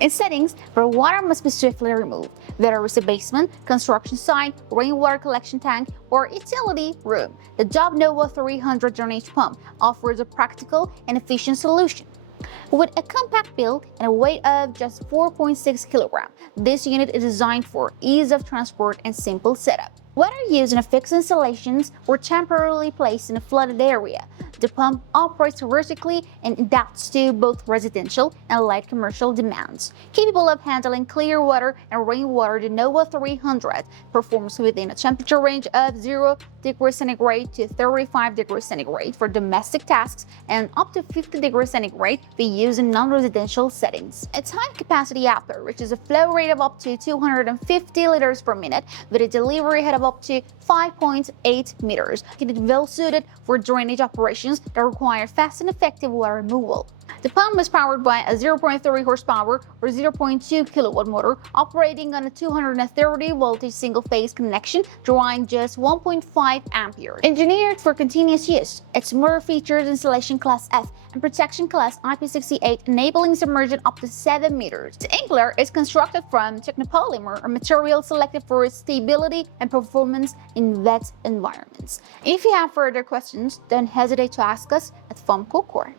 In settings where water must be swiftly removed, whether it's a basement, construction site, rainwater collection tank, or utility room, the Dove Nova 300 drainage pump offers a practical and efficient solution. With a compact build and a weight of just 4.6 kilograms, this unit is designed for ease of transport and simple setup. Whether used in a fixed installations or temporarily placed in a flooded area, the pump operates vertically and adapts to both residential and light commercial demands. Capable of handling clear water and rainwater, the Nova 300 performs within a temperature range of 0 degrees centigrade to 35 degrees centigrade for domestic tasks and up to 50 degrees centigrade for use in non-residential settings. Its high capacity output reaches a flow rate of up to 250 liters per minute with a delivery height of up to 5.8 meters, making it well suited for drainage operations that require fast and effective water removal. The pump is powered by a 0.3 horsepower or 0.2 kilowatt motor operating on a 230 voltage single-phase connection, drawing just 1.5 amperes. Engineered for continuous use, its motor features installation class F and protection class IP68, enabling submersion up to 7 meters. The Inkler is constructed from technopolymer, a material selected for its stability and performance in wet environments. If you have further questions, don't hesitate to ask us at FOMCO Core.